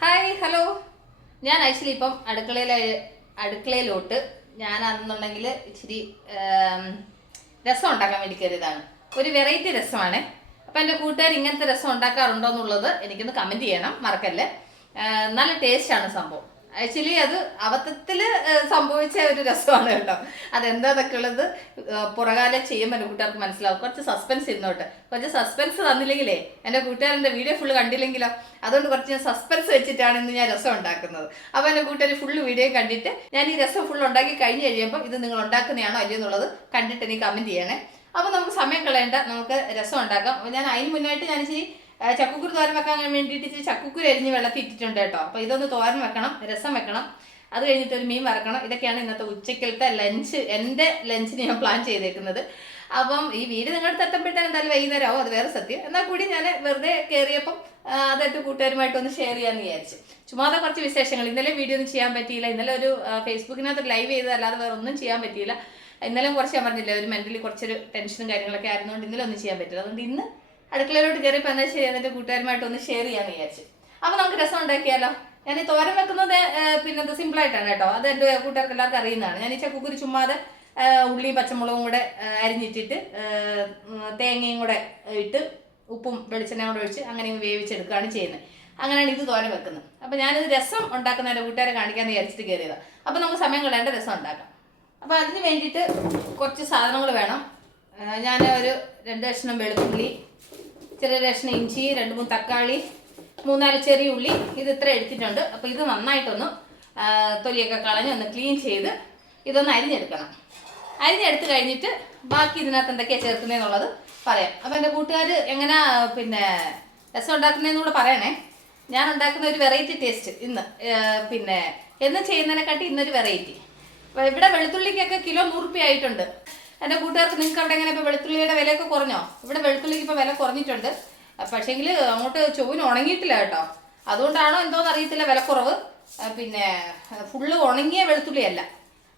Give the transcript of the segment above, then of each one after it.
Hi hello ഞാൻ actually ഇപ്പം അടുക്കളയിലെ അടുക്കളയിലോട്ട് ഞാനാണെന്നുണ്ടെങ്കിൽ ഇച്ചിരി രസം ഉണ്ടാക്കാൻ വേണ്ടി കയറിയതാണ് ഒരു വെറൈറ്റി രസമാണ്. അപ്പം എന്റെ കൂട്ടുകാർ ഇങ്ങനത്തെ രസം ഉണ്ടാക്കാറുണ്ടോ എന്നുള്ളത് എനിക്കൊന്ന് കമന്റ് ചെയ്യണം. മറക്കല്ലേ? നല്ല ടേസ്റ്റാണ് സംഭവം. ആക്ച്വലി അത് അബദ്ധത്തിൽ സംഭവിച്ച ഒരു രസമാണ് കേട്ടോ. അതെന്താന്നൊക്കെ ഉള്ളത് പുറകാലെ ചെയ്യുമ്പോൾ എന്റെ കൂട്ടുകാർക്ക് മനസ്സിലാവും. കുറച്ച് സസ്പെൻസ് ഇരുന്നോട്ട്. കുറച്ച് സസ്പെൻസ് തന്നില്ലെങ്കിലേ എന്റെ കൂട്ടുകാരന്റെ വീഡിയോ ഫുള്ള് കണ്ടില്ലെങ്കിലോ അതുകൊണ്ട് കുറച്ച് ഞാൻ സസ്പെൻസ് വെച്ചിട്ടാണ് ഇന്ന് ഞാൻ രസം ഉണ്ടാക്കുന്നത്. അപ്പോൾ എന്റെ കൂട്ടുകാർ ഫുള്ള് വീഡിയോ കണ്ടിട്ട് ഞാൻ ഈ രസം ഫുൾ ഉണ്ടാക്കി കഴിഞ്ഞ് കഴിയുമ്പോൾ ഇത് നിങ്ങൾ ഉണ്ടാക്കുന്നതാണോ അല്ലയോ എന്നുള്ളത് കണ്ടിട്ട് എനിക്ക് കമന്റ് ചെയ്യണേ. അപ്പോൾ നമുക്ക് സമയം കളയേണ്ട നമുക്ക് രസം ഉണ്ടാക്കാം. ഞാൻ അതിന് മുന്നായിട്ട് ഞാൻ ആ, ചക്കുക്കുരു തോരൻ വെക്കാൻ വേണ്ടിയിട്ട് ഇച്ചിരി ചക്കുക്കുരു അരിഞ്ഞ് വെള്ളത്തിൽ ഇട്ടിട്ടുണ്ട് കേട്ടോ. അപ്പോൾ ഇതൊന്ന് തോരൻ വെക്കണം രസം വെക്കണം. അത് കഴിഞ്ഞിട്ട് ഒരു മീൻ വറക്കണം. ഇതൊക്കെയാണ് ഇന്നത്തെ ഉച്ചക്കലത്തെ ലഞ്ച് എന്റെ ലഞ്ചിന് ഞാൻ പ്ലാൻ ചെയ്തേക്കുന്നത്. അപ്പം ഈ വീട് നിങ്ങളുടെ തട്ടപ്പെട്ടാൽ എന്തായാലും വൈകുന്നേരമാവും. അത് വേറെ സത്യം. എന്നാൽ കൂടി ഞാൻ വെറുതെ കയറിയപ്പം അതായിട്ട് കൂട്ടുകാരുമായിട്ട് ഒന്ന് ഷെയർ ചെയ്യാമെന്ന് വിചാരിച്ചു. ചുമ്മാതെ കുറച്ച് വിശേഷങ്ങൾ. ഇന്നലെ വീഡിയോ ഒന്നും ചെയ്യാൻ പറ്റിയില്ല. ഇന്നലെ ഒരു ഫേസ്ബുക്കിനകത്ത് ലൈവ് ചെയ്തതല്ലാതെ വേറെ ഒന്നും ചെയ്യാൻ പറ്റിയില്ല. ഇന്നലെ കുറച്ച് ഞാൻ പറഞ്ഞില്ല ഒരു മെന്റലി കുറച്ചൊരു ടെൻഷനും കാര്യങ്ങളൊക്കെ ആയിരുന്നുകൊണ്ട് ഇന്നലെ ഒന്നും ചെയ്യാൻ പറ്റില്ല അതുകൊണ്ട് ഇന്ന് അടുക്കളയിലോട്ട് കയറിയപ്പോൾ എന്നാൽ ശരി എന്നിട്ട് കൂട്ടുകാരുമായിട്ട് ഒന്ന് ഷെയർ ചെയ്യാമെന്ന് വിചാരിച്ചു. അപ്പോൾ നമുക്ക് രസം ഉണ്ടാക്കിയാലോ? ഞാൻ ഈ തോരൻ വെക്കുന്നത് പിന്നെ അത് സിമ്പിൾ ആയിട്ടാണ് കേട്ടോ. അത് എന്റെ കൂട്ടുകാർക്ക് എല്ലാവർക്കും അറിയുന്നതാണ്. ഞാൻ ഈ ചക്കുക്കുരി ചുമ്മാതെ ഉള്ളി ഉള്ളിയും പച്ചമുളകും കൂടെ അരിഞ്ഞിട്ടിട്ട് തേങ്ങയും കൂടെ ഇട്ട് ഉപ്പും വെളിച്ചെണ്ണയും കൂടെ ഒഴിച്ച് അങ്ങനെ വേവിച്ചെടുക്കുകയാണ് ചെയ്യുന്നത്. അങ്ങനെയാണ് ഇത് തോരൻ വെക്കുന്നത്. അപ്പോൾ ഞാനിത് രസം ഉണ്ടാക്കുന്ന എന്റെ കൂട്ടുകാരെ കാണിക്കാമെന്ന് വിചാരിച്ചിട്ട് കയറിയതാണ് അപ്പോൾ നമുക്ക് സമയം കളയേണ്ട രസം ഉണ്ടാക്കാം. അപ്പോൾ അതിന് വേണ്ടിയിട്ട് കുറച്ച് സാധനങ്ങൾ വേണം. ഞാൻ ഒരു രണ്ട് കഷ്ണം വെളുത്തുള്ളി ചെറിയ കഷ്ണം ഇഞ്ചി രണ്ട് മൂന്ന് തക്കാളി മൂന്നാൽ ചെറിയ ഉള്ളി. ഇത് ഇത്ര എടുത്തിട്ടുണ്ട്. അപ്പോൾ ഇത് നന്നായിട്ടൊന്ന് തൊലിയൊക്കെ കളഞ്ഞ് ഒന്ന് ക്ലീൻ ചെയ്ത് ഇതൊന്ന് അരിഞ്ഞെടുക്കണം. അരിഞ്ഞെടുത്ത് കഴിഞ്ഞിട്ട് ബാക്കി ഇതിനകത്ത് എന്തൊക്കെയാണ് ചേർക്കുന്നതെന്നുള്ളത് പറയാം. അപ്പോൾ എന്റെ കൂട്ടുകാർ എങ്ങനെ പിന്നെ രസം ഉണ്ടാക്കുന്നതെന്ന് കൂടെ പറയണേ. ഞാൻ ഉണ്ടാക്കുന്ന ഒരു വെറൈറ്റി ടേസ്റ്റ് ഇന്ന് പിന്നെ എന്ന് ചെയ്യുന്നതിനെക്കാട്ടി ഇന്നൊരു വെറൈറ്റി ഇവിടെ വെളുത്തുള്ളിക്കൊക്കെ കിലോ നൂറ് ആയിട്ടുണ്ട്. എന്റെ കൂട്ടുകാർക്ക് നിങ്ങൾക്ക് അവിടെ എങ്ങനെ ഇപ്പോൾ വെളുത്തുള്ളിയുടെ വിലയൊക്കെ കുറഞ്ഞോ? ഇവിടെ വെളുത്തുള്ളിക്ക് ഇപ്പോൾ വില കുറഞ്ഞിട്ടുണ്ട്. പക്ഷേങ്കിൽ അങ്ങോട്ട് ചൊവ്വിന് ഉണങ്ങിയിട്ടില്ല കേട്ടോ. അതുകൊണ്ടാണോ എന്തോന്ന് അറിയത്തില്ല വിലക്കുറവ്. പിന്നെ ഫുള്ള് ഉണങ്ങിയ വെളുത്തുള്ളിയല്ല.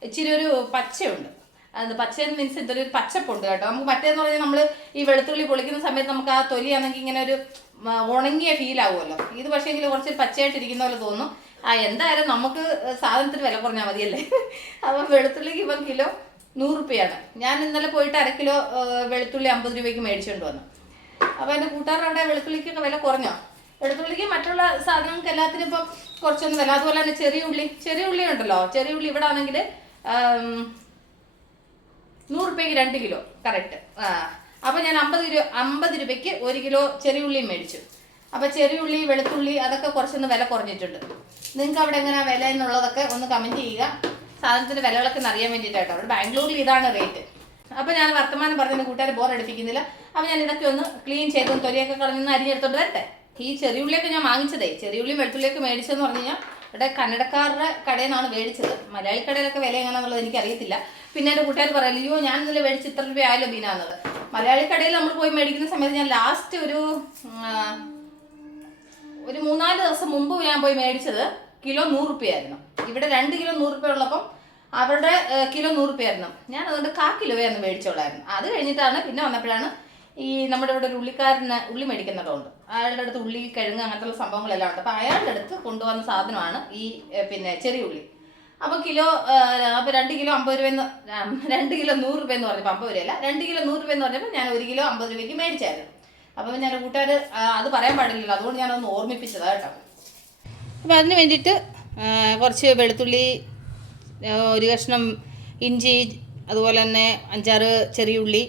ഇച്ചിരി ഒരു പച്ചയുണ്ട്. അത് പച്ച മീൻസ് ഒരു പച്ചപ്പുണ്ട് കേട്ടോ. നമുക്ക് മറ്റേന്ന് പറഞ്ഞാൽ നമ്മൾ ഈ വെളുത്തുള്ളി പൊളിക്കുന്ന സമയത്ത് നമുക്ക് ആ തൊലിയാണെങ്കിൽ ഇങ്ങനെ ഒരു ഉണങ്ങിയ ഫീൽ ആവുമല്ലോ. ഇത് പക്ഷേങ്കിൽ കുറച്ച് പച്ചയായിട്ടിരിക്കുന്ന പോലെ തോന്നും ആ എന്തായാലും നമുക്ക് സാധനത്തിന് വില കുറഞ്ഞാൽ മതിയല്ലേ? അപ്പം വെളുത്തുള്ളിക്ക് ഇപ്പം കിലോ നൂറ് രൂപയാണ് ഞാൻ ഇന്നലെ പോയിട്ട് അര കിലോ വെളുത്തുള്ളി അമ്പത് രൂപയ്ക്ക് മേടിച്ചുകൊണ്ട് വന്നു. അപ്പോൾ എന്റെ കൂട്ടുകാരുടെ വെളുത്തുള്ളിക്കൊക്കെ വില കുറഞ്ഞോ? വെളുത്തുള്ളിക്ക് മറ്റുള്ള സാധനങ്ങൾക്ക് എല്ലാത്തിനും ഇപ്പം കുറച്ചൊന്നും വില. അതുപോലെ തന്നെ ചെറിയ ഉള്ളി ചെറിയ ഉള്ളി ഉണ്ടല്ലോ. ചെറിയ ഉള്ളി ഇവിടെ ആണെങ്കിൽ നൂറ് രൂപയ്ക്ക് രണ്ട് കിലോ കറക്റ്റ് ആ അപ്പോൾ ഞാൻ അമ്പത് രൂപ അമ്പത് രൂപയ്ക്ക് ഒരു കിലോ ചെറിയ ഉള്ളി മേടിച്ചു. അപ്പോൾ ചെറിയ ഉള്ളി വെളുത്തുള്ളി അതൊക്കെ കുറച്ചൊന്ന് വില കുറഞ്ഞിട്ടുണ്ട്. നിങ്ങൾക്ക് അവിടെ എങ്ങനെയാ വില എന്നുള്ളതൊക്കെ ഒന്ന് കമന്റ് ചെയ്യുക. സാധനത്തിന്റെ വിലകളൊക്കെ അറിയാൻ വേണ്ടിയിട്ടായിട്ടോ അവിടെ ബാംഗ്ലൂരിൽ ഇതാണ് റേറ്റ് അപ്പോൾ ഞാൻ വർത്തമാനം പറഞ്ഞ കൂട്ടുകാർ ബോർ അടിപ്പിക്കുന്നില്ല. അപ്പോൾ ഞാൻ ഇതൊക്കെ ഒന്ന് ക്ലീൻ ചെയ്ത് തൊലിയൊക്കെ കളഞ്ഞൊന്ന് അരിഞ്ഞെടുത്തോണ്ട് വരട്ടെ. ഈ ചെറിയുള്ളിയൊക്കെ ഞാൻ വാങ്ങിച്ചതേ. ചെറിയുള്ളിയും വെളുത്തുള്ളിയൊക്കെ മേടിച്ചതെന്ന് പറഞ്ഞു കഴിഞ്ഞാൽ ഇവിടെ കന്നഡക്കാരുടെ കടയിൽ നിന്നാണ് മേടിച്ചത്. മലയാളി കടയിലൊക്കെ വില എങ്ങനെയാണെന്നുള്ളത് എനിക്ക് എനിക്കറിയത്തില്ല പിന്നെ എന്റെ കൂട്ടുകാർ പറയല്ലോ അയ്യോ ഞാൻ ഇന്നലെ മേടിച്ച് ഇത്ര രൂപ ആയാലോ ബീനാന്നത്. മലയാളി കടയിൽ നമ്മൾ പോയി മേടിക്കുന്ന സമയത്ത് ഞാൻ ലാസ്റ്റ് ഒരു ഒരു മൂന്നാൽ ദിവസം മുമ്പ് ഞാൻ പോയി മേടിച്ചത്. കിലോ നൂറ് രൂപയായിരുന്നു ഇവിടെ രണ്ട് കിലോ നൂറ് രൂപ ഉള്ളപ്പം അവരുടെ കിലോ നൂറ് രൂപയായിരുന്നു ഞാൻ അതുകൊണ്ട് കാ കിലോയായിരുന്നു മേടിച്ചോളായിരുന്നു. അത് കഴിഞ്ഞിട്ടാണ് പിന്നെ വന്നപ്പോഴാണ് ഈ നമ്മുടെ ഇവിടെ ഒരു ഉള്ളിക്കാരന് ഉള്ളി മേടിക്കുന്നതുകൊണ്ട്. അയാളുടെ അടുത്ത് ഉള്ളി കിഴങ്ങ് അങ്ങനത്തെ സംഭവങ്ങളെല്ലാം ഉണ്ട്. അപ്പോൾ അയാളുടെ അടുത്ത് കൊണ്ടുവന്ന സാധനമാണ് ഈ പിന്നെ ചെറിയ ഉള്ളി. അപ്പോൾ കിലോ അപ്പോൾ രണ്ട് കിലോ അമ്പത് രൂപയെന്ന് രണ്ട് കിലോ നൂറ് രൂപ എന്ന് പറഞ്ഞപ്പോൾ അമ്പത് രൂപയല്ല രണ്ട് കിലോ നൂറ് രൂപ എന്ന് പറഞ്ഞപ്പോൾ ഞാൻ ഒരു കിലോ അമ്പത് രൂപയ്ക്ക് മേടിച്ചായിരുന്നു. അപ്പം ഞാൻ കൂട്ടുകാർ അത് പറയാൻ പാടില്ലല്ലോ. അതുകൊണ്ട് ഞാനൊന്ന് ഓർമ്മിപ്പിച്ചതാണ് കേട്ടോ. അപ്പോൾ അതിന് വേണ്ടിയിട്ട് കുറച്ച് വെളുത്തുള്ളി ഒരു കഷ്ണം ഇഞ്ചി അതുപോലെ തന്നെ അഞ്ചാറ് ചെറിയ ഉള്ളി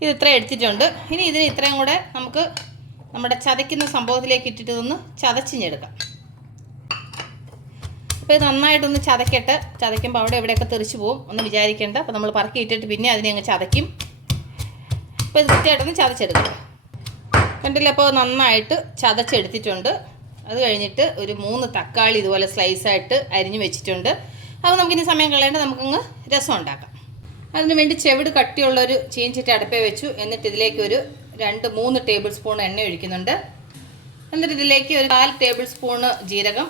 ഇത് ഇത്ര എടുത്തിട്ടുണ്ട്. ഇനി ഇതിന് ഇത്രയും കൂടെ നമുക്ക് നമ്മുടെ ചതയ്ക്കുന്ന സംഭവത്തിലേക്ക് ഇട്ടിട്ട് ഒന്ന് ചതച്ചിഞ്ഞെടുക്കാം. അപ്പോൾ ഇത് നന്നായിട്ടൊന്ന് ചതക്കട്ടെ ചതയ്ക്കുമ്പോൾ അവിടെ എവിടെയൊക്കെ തെറിച്ച് പോകും ഒന്ന് വിചാരിക്കേണ്ട. അപ്പോൾ നമ്മൾ പറക്കി ഇട്ടിട്ട് പിന്നെ അതിനെ അങ്ങ് ചതയ്ക്കും. അപ്പോൾ ഇത് കൃത്യമായിട്ടൊന്ന് ചതച്ചെടുക്കാം. കണ്ടില്ല? അപ്പോൾ നന്നായിട്ട് ചതച്ചെടുത്തിട്ടുണ്ട്. അത് കഴിഞ്ഞിട്ട് ഒരു മൂന്ന് തക്കാളി ഇതുപോലെ സ്ലൈസായിട്ട് അരിഞ്ഞു വെച്ചിട്ടുണ്ട്. അപ്പോൾ നമുക്കിനി സമയം കളയേണ്ട നമുക്കങ്ങ് രസം ഉണ്ടാക്കാം. അതിന് വേണ്ടി ചെവിട് കട്ടിയുള്ളൊരു ചീഞ്ചിട്ട് അടുപ്പേ വെച്ചു. എന്നിട്ട് ഇതിലേക്ക് ഒരു രണ്ട് മൂന്ന് ടേബിൾ സ്പൂൺ എണ്ണ ഒഴിക്കുന്നുണ്ട്. എന്നിട്ട് ഇതിലേക്ക് ഒരു കാൽ ടേബിൾ സ്പൂണ് ജീരകം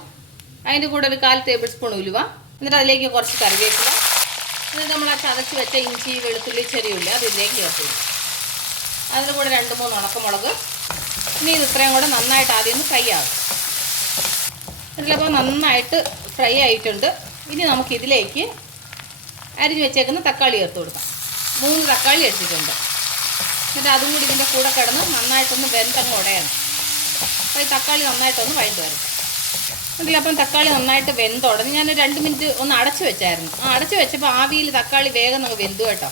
അതിന്റെ കൂടെ ഒരു കാൽ ടേബിൾ സ്പൂൺ ഉലുവ എന്നിട്ട് അതിലേക്ക് കുറച്ച് കറിവേപ്പില. എന്നിട്ട് നമ്മൾ ആ ചതച്ച് വെച്ച ഇഞ്ചി വെളുത്തുള്ളി ചെറിയുള്ളി അത് ഇതിലേക്ക് ചേർത്ത് അതിന്റെ കൂടെ രണ്ട് മൂന്ന് ഉണക്കമുളക്. ഇനി ഇത് ഇത്രയും കൂടെ നന്നായിട്ട് ആദ്യം ഒന്ന് ഫ്രൈ ആകും ഇതിലപ്പോൾ നന്നായിട്ട് ഫ്രൈ ആയിട്ടുണ്ട്. ഇനി നമുക്ക് ഇതിലേക്ക് അരിഞ്ഞ് വെച്ചേക്കുന്ന തക്കാളി ചേർത്ത് കൊടുക്കാം. മൂന്ന് തക്കാളി എടുത്തിട്ടുണ്ട്. എന്നിട്ട് അതും കൂടി ഇതിന്റെ കൂടെ കിടന്ന് നന്നായിട്ടൊന്ന് വെന്തങ്ങ് ഉടയണം. അപ്പോൾ ഈ തക്കാളി നന്നായിട്ടൊന്ന് വഴണ്ട് വരും ഇതിലപ്പം തക്കാളി നന്നായിട്ട് വെന്തുടഞ്ഞ് ഞാൻ രണ്ട് മിനിറ്റ് ഒന്ന് അടച്ചു വെച്ചായിരുന്നു. ആ അടച്ചു വെച്ചപ്പോൾ ആവിയിൽ തക്കാളി വേഗം നമുക്ക് വെന്തു കേട്ടോ.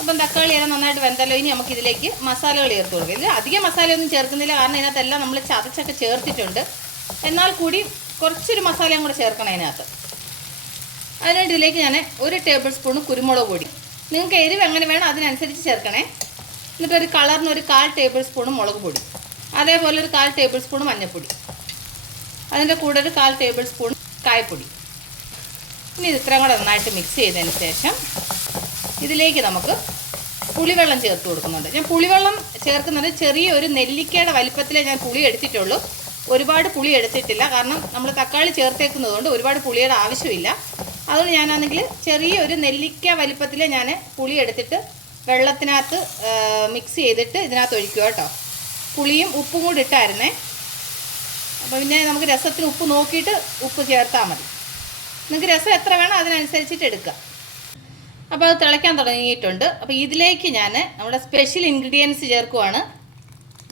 അപ്പം തക്കാളി എല്ലാം നന്നായിട്ട് വെന്തല്ലോ. ഇനി നമുക്ക് ഇതിലേക്ക് മസാലകൾ ചേർത്ത് കൊടുക്കാം. ഇതിൽ അധികം മസാലയൊന്നും ചേർക്കുന്നില്ല. കാരണം ഇതിനകത്തെല്ലാം നമ്മൾ ചതച്ചൊക്കെ ചേർത്തിട്ടുണ്ട്. എന്നാൽ കൂടി കുറച്ചൊരു മസാലയും കൂടെ ചേർക്കണം അതിനകത്ത്. അതിനുവേണ്ടി ഇതിലേക്ക് ഞാൻ ഒരു ടേബിൾ സ്പൂൺ കുരുമുളക് പൊടി. നിങ്ങൾക്ക് എരിവ് എങ്ങനെ വേണം അതിനനുസരിച്ച് ചേർക്കണേ. എന്നിട്ട് ഒരു കളറിന് ഒരു കാൽ ടേബിൾ സ്പൂൺ മുളക് പൊടി. അതേപോലെ ഒരു കാൽ ടേബിൾ സ്പൂൺ മഞ്ഞൾപ്പൊടി അതിന്റെ കൂടെ ഒരു കാൽ ടേബിൾ സ്പൂൺ കായപ്പൊടി. ഇനി ഇത് ഇത്രയും കൂടെ നന്നായിട്ട് മിക്സ് ചെയ്തതിന് ശേഷം ഇതിലേക്ക് നമുക്ക് പുളിവെള്ളം ചേർത്ത് കൊടുക്കുന്നുണ്ട്. ഞാൻ പുളിവെള്ളം ചേർക്കുന്നത് ചെറിയ ഒരു നെല്ലിക്കയുടെ വലിപ്പത്തിലേ ഞാൻ പുളി എടുത്തിട്ടുള്ളൂ. ഒരുപാട് പുളി എടുത്തിട്ടില്ല. കാരണം നമ്മൾ തക്കാളി ചേർത്തേക്കുന്നതുകൊണ്ട് ഒരുപാട് പുളിയുടെ ആവശ്യമില്ല. അതുകൊണ്ട് ഞാനാണെങ്കിൽ ചെറിയ ഒരു നെല്ലിക്ക വലിപ്പത്തിൽ ഞാൻ പുളി എടുത്തിട്ട് വെള്ളത്തിനകത്ത് മിക്സ് ചെയ്തിട്ട് ഇതിനകത്ത് ഒഴിക്കുക കേട്ടോ. പുളിയും ഉപ്പും കൂടി ഇട്ടായിരുന്നേ. അപ്പോൾ പിന്നെ നമുക്ക് രസത്തിന് ഉപ്പ് നോക്കിയിട്ട് ഉപ്പ് ചേർത്താൽ മതി. നിങ്ങൾക്ക് രസം എത്ര വേണം അതിനനുസരിച്ചിട്ട് എടുക്കുക. അപ്പോൾ അത് തിളയ്ക്കാൻ തുടങ്ങിയിട്ടുണ്ട്. അപ്പോൾ ഇതിലേക്ക് ഞാൻ നമ്മുടെ സ്പെഷ്യൽ ഇൻഗ്രീഡിയൻസ് ചേർക്കുവാണ്.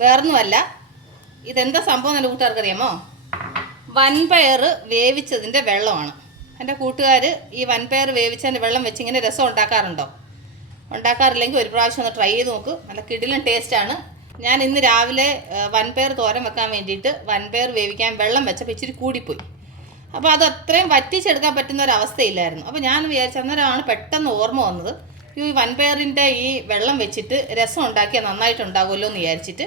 വേറൊന്നുമല്ല. ഇതെന്താ സംഭവം എന്റെ കൂട്ടുകാർക്കറിയാമോ? വൻപയർ വേവിച്ചതിന്റെ വെള്ളമാണ്. എന്റെ കൂട്ടുകാർ ഈ വൻപയർ വേവിച്ചതിന്റെ വെള്ളം വെച്ച് ഇങ്ങനെ രസം ഉണ്ടാക്കാറുണ്ടോ? ഉണ്ടാക്കാറില്ലെങ്കിൽ ഒരു പ്രാവശ്യം ഒന്ന് ട്രൈ ചെയ്ത് നോക്ക്. നല്ല കിടിലൻ ടേസ്റ്റാണ് ഞാൻ ഇന്ന് രാവിലെ വൻപയർ തോരൻ വെക്കാൻ വേണ്ടിയിട്ട് വൻപയർ വേവിക്കാൻ വെള്ളം വെച്ചപ്പോൾ ഇച്ചിരി കൂടിപ്പോയി. അപ്പോൾ അത് അത്രയും വറ്റിച്ചെടുക്കാൻ പറ്റുന്ന ഒരു അവസ്ഥയില്ലായിരുന്നു. അപ്പോൾ ഞാൻ വിചാരിച്ച അന്നേരമാണ് പെട്ടെന്ന് ഓർമ്മ വന്നത്. ഈ വൻപയറിന്റെ ഈ വെള്ളം വെച്ചിട്ട് രസം ഉണ്ടാക്കിയാൽ നന്നായിട്ടുണ്ടാകുമല്ലോ എന്ന് വിചാരിച്ചിട്ട്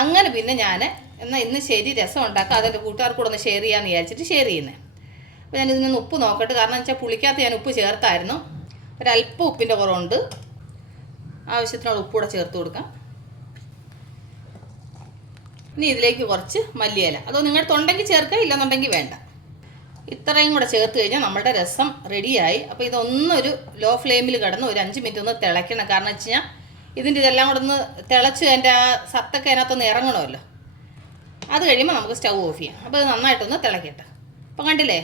അങ്ങനെ പിന്നെ ഞാൻ എന്നാൽ ഇന്ന് ശരി രസം ഉണ്ടാക്കാം. അതെന്റെ കൂട്ടുകാർക്ക് കൂടെ ഒന്ന് ഷെയർ ചെയ്യാമെന്ന് വിചാരിച്ചിട്ട് ഷെയർ ചെയ്യുന്നത് അപ്പോൾ ഞാൻ ഇതിനൊന്ന് ഉപ്പ് നോക്കട്ടെ. കാരണം വെച്ചാൽ പുളിക്കകത്ത് ഞാൻ ഉപ്പ് ചേർത്തായിരുന്നു. ഒരല്പം ഉപ്പിന്റെ കുറവുണ്ട്. ആവശ്യത്തിനുള്ള ഉപ്പ് കൂടെ ചേർത്ത് കൊടുക്കാം. ഇനി ഇതിലേക്ക് കുറച്ച് മല്ലിയില. അതോ നിങ്ങളുടെ തൊണ്ടെങ്കിൽ ചേർക്കുക ഇല്ലെന്നുണ്ടെങ്കിൽ വേണ്ട. ഇത്രയും കൂടെ ചേർത്ത് കഴിഞ്ഞാൽ നമ്മുടെ രസം റെഡിയായി അപ്പോൾ ഇതൊന്നൊരു ലോ ഫ്ലെയിമിൽ കിടന്ന് ഒരു അഞ്ച് മിനിറ്റ് ഒന്ന് തിളയ്ക്കണം. കാരണം വെച്ച് കഴിഞ്ഞാൽ ഇതിന്റെ ഇതെല്ലാം കൂടെ ഒന്ന് തിളച്ച് അതിന്റെ ആ സത്തൊക്കെ അതിനകത്തൊന്ന് ഇറങ്ങണമല്ലോ. അത് കഴിയുമ്പോൾ നമുക്ക് സ്റ്റൗ ഓഫ് ചെയ്യാം. അപ്പോൾ ഇത് നന്നായിട്ടൊന്ന് തിളക്കട്ടെ. അപ്പോൾ കണ്ടില്ലേ?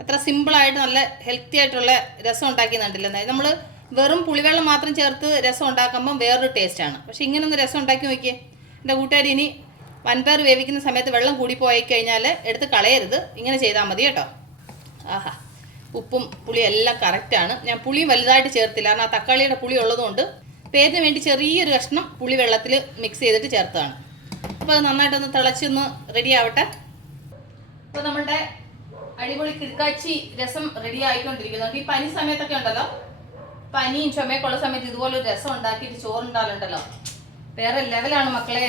എത്ര സിമ്പിളായിട്ട് നല്ല ഹെൽത്തി ആയിട്ടുള്ള രസം ഉണ്ടാക്കി കണ്ടില്ലേ? നമ്മൾ വെറും പുളിവെള്ളം മാത്രം ചേർത്ത് രസം ഉണ്ടാക്കുമ്പം വേറൊരു ടേസ്റ്റാണ് പക്ഷേ ഇങ്ങനെ ഒന്ന് രസം ഉണ്ടാക്കി നോക്കിയേ. എന്റെ കൂട്ടുകാർ ഇനി വൻപയർ വേവിക്കുന്ന സമയത്ത് വെള്ളം കൂടി പോയി കഴിഞ്ഞാൽ എടുത്ത് കളയരുത്. ഇങ്ങനെ ചെയ്താൽ മതി കേട്ടോ. ആഹാ. ഉപ്പും പുളിയും എല്ലാം കറക്റ്റാണ് ഞാൻ പുളിയും വലുതായിട്ട് ചേർത്തില്ല. കാരണം ആ തക്കാളിയുടെ പുളി ഉള്ളതുകൊണ്ട് പേരിന് വേണ്ടി ചെറിയൊരു കഷ്ണം പുളി വെള്ളത്തിൽ മിക്സ് ചെയ്തിട്ട് ചേർത്തതാണ് അപ്പോൾ അത് നന്നായിട്ടൊന്ന് തിളച്ചൊന്ന് റെഡി ആവട്ടെ. അപ്പോൾ നമ്മുടെ അടിപൊളി കിടക്കാച്ചി രസം റെഡി ആയിക്കൊണ്ടിരിക്കുന്നു. നമുക്ക് ഈ പനി സമയത്തൊക്കെ ഉണ്ടല്ലോ? പനിയും ചുമയൊക്കെ ഉള്ള സമയത്ത് ഇതുപോലെ ഒരു രസം ഉണ്ടാക്കിയിട്ട് ചോറുണ്ടാലുണ്ടല്ലോ വേറെ ലെവലാണ് മക്കളെ.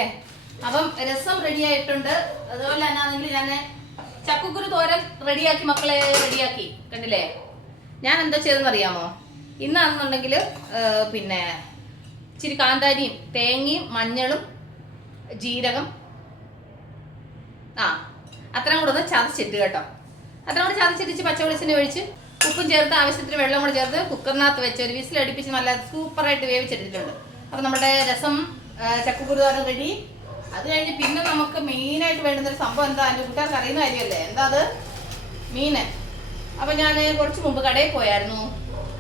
അപ്പം രസം റെഡി ആയിട്ടുണ്ട്. അതുപോലെ തന്നെ ആണെങ്കിൽ ഞാൻ ചക്കുക്കുരു തോരൻ റെഡിയാക്കി മക്കളെ റെഡിയാക്കി കണ്ടില്ലേ? ഞാൻ എന്താ ചെയ്തെന്ന് അറിയാമോ? ഇന്നാണെന്നുണ്ടെങ്കിൽ പിന്നെ ഇച്ചിരി കാന്താരിയും തേങ്ങയും മഞ്ഞളും ജീരകം. ആ അത്രയും കൂടെ ഒന്ന് ചതച്ചിട്ട് കേട്ടോ. അത്രയും കൂടെ ചതച്ചിട്ട് പച്ചവെളിച്ചെണ്ണ ഒഴിച്ച് ഉപ്പും ചേർത്ത് ആവശ്യത്തിന് വെള്ളം കൂടെ ചേർത്ത് കുക്കറിനകത്ത് വെച്ച് ഒരു വിസിൽ അടുപ്പിച്ച് നല്ല സൂപ്പറായിട്ട് വേവിച്ചെടുത്തിട്ടുണ്ട്. അപ്പം നമ്മുടെ രസം ആ, ചക്കക്കുരുതാരം റെഡി. അത് കഴിഞ്ഞ് പിന്നെ നമുക്ക് മെയിനായിട്ട് വേണ്ടുന്ന ഒരു സംഭവം എന്താ? എന്റെ കൂട്ടുകാർക്ക് അറിയുന്ന കാര്യമല്ലേ? എന്താ അത്? മീന്. അപ്പം ഞാൻ കുറച്ച് മുമ്പ് കടയിൽ പോയായിരുന്നു.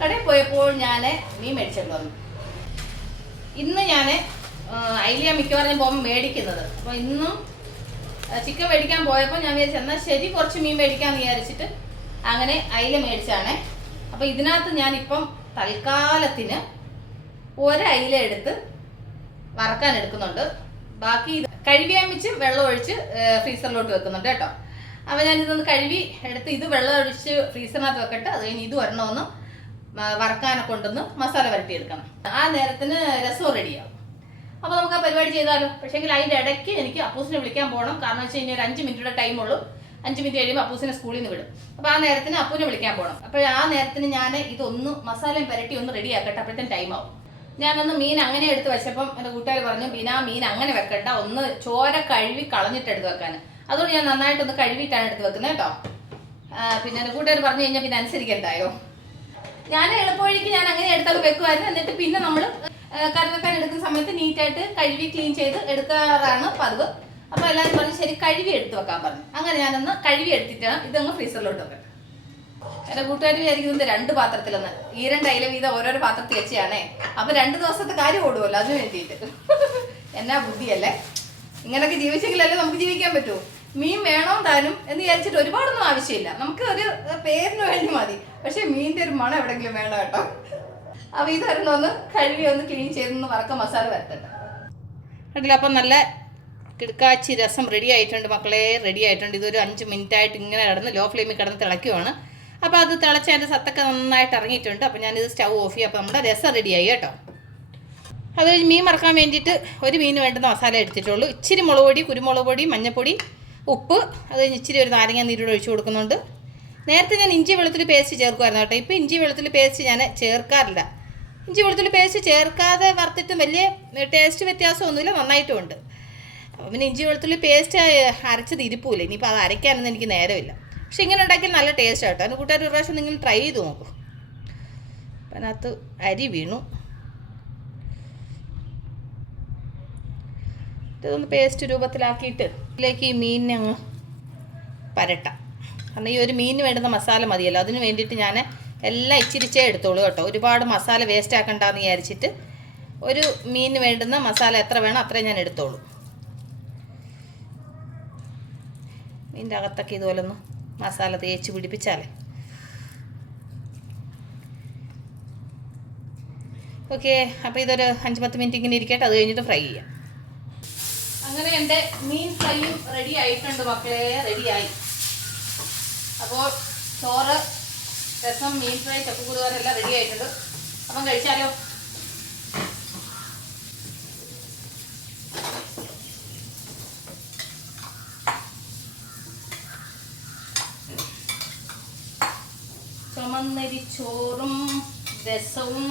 കടയിൽ പോയപ്പോൾ ഞാൻ മീൻ മേടിച്ചിട്ട് വന്നു. ഇന്ന് ഞാൻ അയിലിയ മിക്കവാറും പോകുമ്പോൾ മേടിക്കുന്നത്. അപ്പോൾ ഇന്നും ചിക്കൻ മേടിക്കാൻ പോയപ്പോൾ ഞാൻ വിചാരിച്ചു എന്നാൽ ശരി കുറച്ച് മീൻ മേടിക്കാമെന്ന് വിചാരിച്ചിട്ട് അങ്ങനെ അയില മേടിച്ചാണേ. അപ്പോൾ ഇതിനകത്ത് ഞാനിപ്പം തൽക്കാലത്തിന് ഒരയില എടുത്ത് വറക്കാൻ എടുക്കുന്നുണ്ട്. ബാക്കി വെച്ച് വെള്ളം ഒഴിച്ച് ഫ്രീസറിലോട്ട് വെക്കുന്നുണ്ട് കേട്ടോ. അപ്പോൾ ഞാനിതൊന്ന് കഴുകി എടുത്ത് ഇത് വെള്ളം ഒഴിച്ച് ഫ്രീസറിനകത്ത് വെക്കട്ടെ. അത് കഴിഞ്ഞ് ഇത് ഒരെണ്ണമൊന്ന് വറക്കാനൊക്കെ കൊണ്ടൊന്ന് മസാല വരട്ടിയെടുക്കണം. ആ നേരത്തിന് രസവും റെഡിയാവും അപ്പോൾ നമുക്ക് ആ പരിപാടി ചെയ്താലോ? പക്ഷേങ്കിൽ അതിന്റെ ഇടയ്ക്ക് എനിക്ക് അപ്പൂസിനെ വിളിക്കാൻ പോകണം കാരണം വെച്ച് കഴിഞ്ഞാൽ ഒരു അഞ്ച് മിനിറ്റുടെ ടൈം ഉള്ളൂ. അഞ്ച് മിനിറ്റ് കഴിയുമ്പോൾ അപ്പൂസിനെ സ്കൂളിൽ നിന്ന് വിടും. അപ്പോൾ ആ നേരത്തിന് അപ്പൂനെ വിളിക്കാൻ പോകണം അപ്പോൾ ആ നേരത്തിന് ഞാൻ ഇതൊന്ന് മസാലയും പുരട്ടി ഒന്ന് റെഡി ആക്കട്ടെ. അപ്പോഴത്തേന് ടൈം ആവും. ഞാനൊന്ന് മീൻ അങ്ങനെ എടുത്ത് വെച്ചപ്പം എന്റെ കൂട്ടുകാർ പറഞ്ഞു ബിനാ മീൻ അങ്ങനെ വെക്കണ്ട. ഒന്ന് ചോര കഴുകി കളഞ്ഞിട്ട് എടുത്ത് വെക്കാൻ അതുകൊണ്ട് ഞാൻ നന്നായിട്ടൊന്ന് കഴുകിയിട്ടാണ് എടുത്ത് വെക്കുന്നത് കേട്ടോ. പിന്നെ എന്റെ കൂട്ടുകാർ പറഞ്ഞു കഴിഞ്ഞാൽ പിന്നെ അനുസരിക്കണ്ടായോ? ഞാൻ എളുപ്പവഴിക്ക് ഞാൻ അങ്ങനെ എടുത്തൊക്കെ വെക്കുമായിരുന്നു എന്നിട്ട് പിന്നെ നമ്മൾ കറി വെക്കാൻ എടുക്കുന്ന സമയത്ത് നീറ്റായിട്ട് കഴുകി ക്ലീൻ ചെയ്ത് എടുക്കാറാണ് പതിവ്. അപ്പോൾ എല്ലാവരും പറഞ്ഞു ശരി കഴുകി എടുത്തു വെക്കാൻ പറഞ്ഞു. അങ്ങനെ ഞാനൊന്ന് കഴുകി എടുത്തിട്ടാണ് ഇതങ്ങ് ഫ്രീസറിലോട്ട് വെക്കാം എന്റെ കൂട്ടുകാർ വിചാരിക്കുന്നത് രണ്ട് പാത്രത്തിലൊന്ന്. ഈ രണ്ട് അയില വീതം ഓരോരോ പാത്രത്തിൽ വെച്ചാണേ. അപ്പൊ രണ്ട് ദിവസത്തെ കാര്യം ഓടുമല്ലോ അതിന് വേണ്ടിയിട്ട്. എന്നാ ബുദ്ധിയല്ലേ? ഇങ്ങനൊക്കെ ജീവിച്ചെങ്കിലല്ലേ നമുക്ക് ജീവിക്കാൻ പറ്റൂ. മീൻ വേണോ താനും എന്ന് വിചാരിച്ചിട്ട് ഒരുപാടൊന്നും ആവശ്യമില്ല. നമുക്ക് ഒരു പേരിന് വേണ്ടി മതി. പക്ഷെ മീൻ ഒരു എവിടെങ്കിലും വേണം കേട്ടോ. അപ്പൊ ഇതൊരെണ്ണം ഒന്ന് കഴുകി ഒന്ന് ക്ലീൻ ചെയ്തൊന്ന് വറക്ക മസാല വരത്തട്ടെ കണ്ടില്ല അപ്പം നല്ല കിടക്കാച്ചി രസം റെഡി ആയിട്ടുണ്ട് മക്കളെ റെഡി ആയിട്ടുണ്ട്. ഇതൊരു അഞ്ച് മിനിറ്റ് ആയിട്ട് ഇങ്ങനെ കിടന്ന് ലോ ഫ്ലെയിമിൽ കിടന്ന് തിളയ്ക്കുവാണ്. അപ്പോൾ അത് തിളച്ച് അതിന്റെ സത്തൊക്കെ നന്നായിട്ട് ഇറങ്ങിയിട്ടുണ്ട്. അപ്പോൾ ഞാനിത് സ്റ്റൗ ഓഫ് ചെയ്യാം. അപ്പോൾ നമ്മുടെ രസം റെഡിയായി കേട്ടോ. അത് മീൻ മറക്കാൻ വേണ്ടിയിട്ട് ഒരു മീൻ വേണ്ടുന്ന മസാല എടുത്തിട്ടുള്ളൂ. ഇച്ചിരി മുളക് പൊടി കുരുമുളക് പൊടി മഞ്ഞൾപ്പൊടി ഉപ്പ്. അത് കഴിഞ്ഞ് ഇച്ചിരി ഒരു നാരങ്ങ നീരോട് ഒഴിച്ചു കൊടുക്കുന്നുണ്ട്. നേരത്തെ ഞാൻ ഇഞ്ചി വെളുത്തുള്ളി പേസ്റ്റ് ചേർക്കുമായിരുന്നു കേട്ടോ. ഇപ്പോൾ ഇഞ്ചി വെളുത്തുള്ളി പേസ്റ്റ് ഞാൻ ചേർക്കാറില്ല. ഇഞ്ചി വെളുത്തുള്ളി പേസ്റ്റ് ചേർക്കാതെ വറുത്തിട്ടും വലിയ ടേസ്റ്റ് വ്യത്യാസമൊന്നുമില്ല നന്നായിട്ടുമുണ്ട്. അപ്പം പിന്നെ ഇഞ്ചി വെളുത്തുള്ളി പേസ്റ്റ് അരച്ചത് ഇരിപ്പൂല ഇനിയിപ്പോൾ അത് അരയ്ക്കാനൊന്നും എനിക്ക് നേരമില്ല. പക്ഷെ ഇങ്ങനെ ഉണ്ടാക്കിയാൽ നല്ല ടേസ്റ്റ് ആട്ടോ അതിന് കൂട്ടുകാർ ഒരു പ്രാവശ്യം നിങ്ങൾ ട്രൈ ചെയ്ത് നോക്കൂ. അപ്പം അതിനകത്ത് അരി വീണു. ഇതൊന്ന് പേസ്റ്റ് രൂപത്തിലാക്കിയിട്ട് ഇതിലേക്ക് ഈ മീനിനെ അങ്ങ് പരട്ടാം. കാരണം ഈ ഒരു മീനിന് വേണ്ടുന്ന മസാല മതിയല്ലോ. അതിന് വേണ്ടിയിട്ട് ഞാൻ എല്ലാം ഇച്ചിരിച്ചേ എടുത്തോളൂ കേട്ടോ. ഒരുപാട് മസാല വേസ്റ്റ് ആക്കണ്ടെന്ന് വിചാരിച്ചിട്ട് ഒരു മീനിന് വേണ്ടുന്ന മസാല എത്ര വേണം അത്രയും ഞാൻ എടുത്തോളൂ. മീനിന്റെ അകത്തൊക്കെ ഇതുപോലെ ഒന്ന് മസാല തേച്ച് പിടിപ്പിച്ചാലേ. ഓക്കെ അപ്പോൾ ഇതൊരു അഞ്ച് പത്ത് മിനിറ്റ് ഇങ്ങനെ ഇരിക്കട്ടെ. അത് കഴിഞ്ഞിട്ട് ഫ്രൈ ചെയ്യാം. അങ്ങനെ എന്റെ മീൻ ഫ്രൈയും റെഡി ആയിട്ടുണ്ട് മക്കളെ. റെഡിയായി അപ്പോൾ ചോറ് രസം മീൻ ഫ്രൈ ചക്കക്കുരുവാരം എല്ലാം റെഡി ആയിട്ടുണ്ട്. അപ്പം കഴിച്ചാലോ? ചുമന്നരി ചോറും രസവും.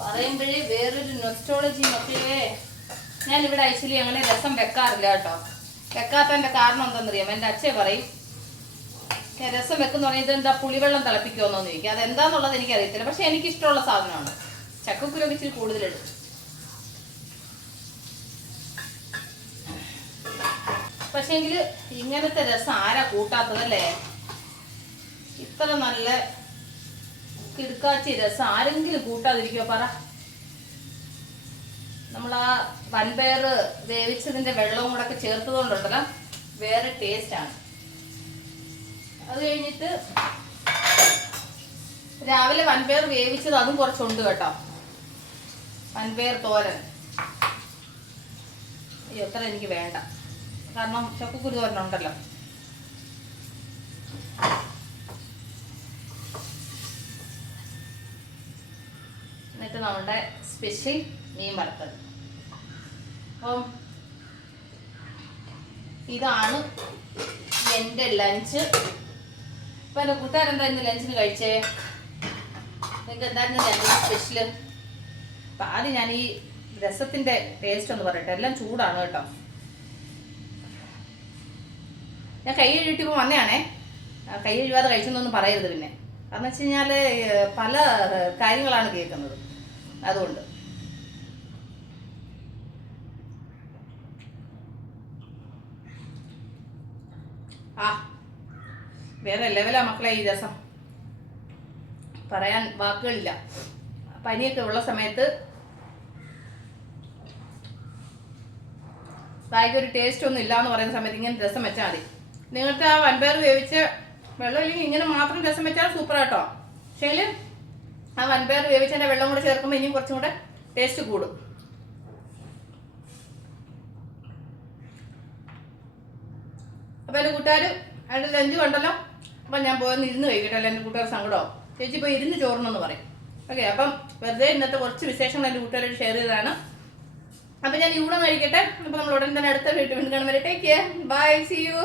പറയുമ്പോഴേ വേറൊരു നൊസ്റ്റോളജി നോക്കിയേ ഞാനിവിടെ ആക്ച്വലി അങ്ങനെ രസം വെക്കാറില്ല കേട്ടോ. വെക്കാത്തതിന്റെ കാരണം എന്താണെന്നറിയാം എന്റെ അച്ഛൻ പറയും "ഞാൻ രസം വെക്കുന്ന പറഞ്ഞാൽ ഇതെന്താ പുളിവെള്ളം തിളപ്പിക്കുമെന്നോ എന്ന് ചോദിക്കും. അതെന്താന്നുള്ളത് എനിക്ക് അറിയത്തില്ല പക്ഷെ എനിക്ക് ഇഷ്ടമുള്ള സാധനമാണ് ചക്കക്കുരൊക്കെ ഇച്ചിരി കൂടുതലെടുക്കും പക്ഷേങ്കിൽ ഇങ്ങനത്തെ രസം ആരാ കൂട്ടാത്തതല്ലേ ഇത്ര നല്ല കിടുക്കാച്ചി രസം ആരെങ്കിലും കൂട്ടാതിരിക്കോ പറ. നമ്മൾ ആ വൻപയർ വേവിച്ചതിന്റെ വെള്ളവും കൂടെ ഒക്കെ ചേർത്തതുകൊണ്ടുണ്ടല്ലോ വേറെ ടേസ്റ്റാണ് അത് കഴിഞ്ഞിട്ട് രാവിലെ വൻപയർ വേവിച്ചത് അതും കുറച്ചുണ്ട് കേട്ടോ. വൻപയർ തോരൻ. അയ്യോ അത്ര എനിക്ക് വേണ്ട. കാരണം ചക്കക്കുരു തോരൻ ഉണ്ടല്ലോ. എന്നിട്ട് നമ്മുടെ സ്പെഷ്യൽ മീൻ വറുത്തത്. അപ്പം ഇതാണ് എന്റെ ലഞ്ച്. ഇപ്പം എന്റെ കൂട്ടുകാരെന്തായിരുന്നു ലഞ്ചിന് കഴിച്ചേ? നിങ്ങൾക്ക് എന്തായിരുന്നു ലഞ്ചിന് സ്പെഷ്യൽ അപ്പം ആദ്യം ഞാൻ ഈ രസത്തിന്റെ ടേസ്റ്റ് ഒന്ന് പറയട്ടെ. എല്ലാം ചൂടാണ് കേട്ടോ. ഞാൻ കൈ കഴുകിയിട്ടിപ്പോൾ വന്നതാണേ. ആ, കൈ കഴുകാതെ കഴിച്ചെന്നൊന്നും പറയരുത് പിന്നെ. കാരണം വെച്ച് കഴിഞ്ഞാൽ പല കാര്യങ്ങളാണ് കേൾക്കുന്നത്. അതുകൊണ്ട് ആ വേറെ ലെവലാ മക്കളെ ഈ രസം പറയാൻ വാക്കുകളില്ല. പനിയൊക്കെ ഉള്ള സമയത്ത് വായിക്കൊരു ടേസ്റ്റ് ഒന്നും ഇല്ല എന്ന് പറയുന്ന സമയത്ത് ഇങ്ങനെ രസം വെച്ചാൽ മതി. നിങ്ങൾക്ക് ആ വൻപയർ വേവിച്ച് വെള്ളം ഇല്ലെങ്കിൽ ഇങ്ങനെ മാത്രം രസം വെച്ചാൽ സൂപ്പർ ആട്ടോ. പക്ഷേ ആ വൻപയർ വേവിച്ചതിന്റെ വെള്ളം കൂടെ ചേർക്കുമ്പോൾ ഇനിയും കുറച്ചും കൂടെ ടേസ്റ്റ് കൂടും. അപ്പോൾ എന്റെ കൂട്ടുകാർ അതിന്റെ ലഞ്ച് കണ്ടല്ലോ. അപ്പം ഞാൻ പോയെന്ന് ഇരുന്ന് കഴിക്കട്ടല്ലോ എന്റെ കൂട്ടുകാർ സങ്കടമാവും ചേച്ചി ഇപ്പോൾ ഇരുന്ന് ചോറണമെന്ന് പറയും. ഓക്കെ അപ്പം വെറുതെ ഇന്നത്തെ കുറച്ച് വിശേഷങ്ങൾ എന്റെ കൂട്ടുകാരോട് ഷെയർ ചെയ്തതാണ്. അപ്പം ഞാൻ ഇവിടെ കഴിക്കട്ടെ. അപ്പം നമ്മൾ ഉടൻ തന്നെ അടുത്ത വീട്ടിൽ വീണ്ടും കാണുമ്പോൾ take care bye see you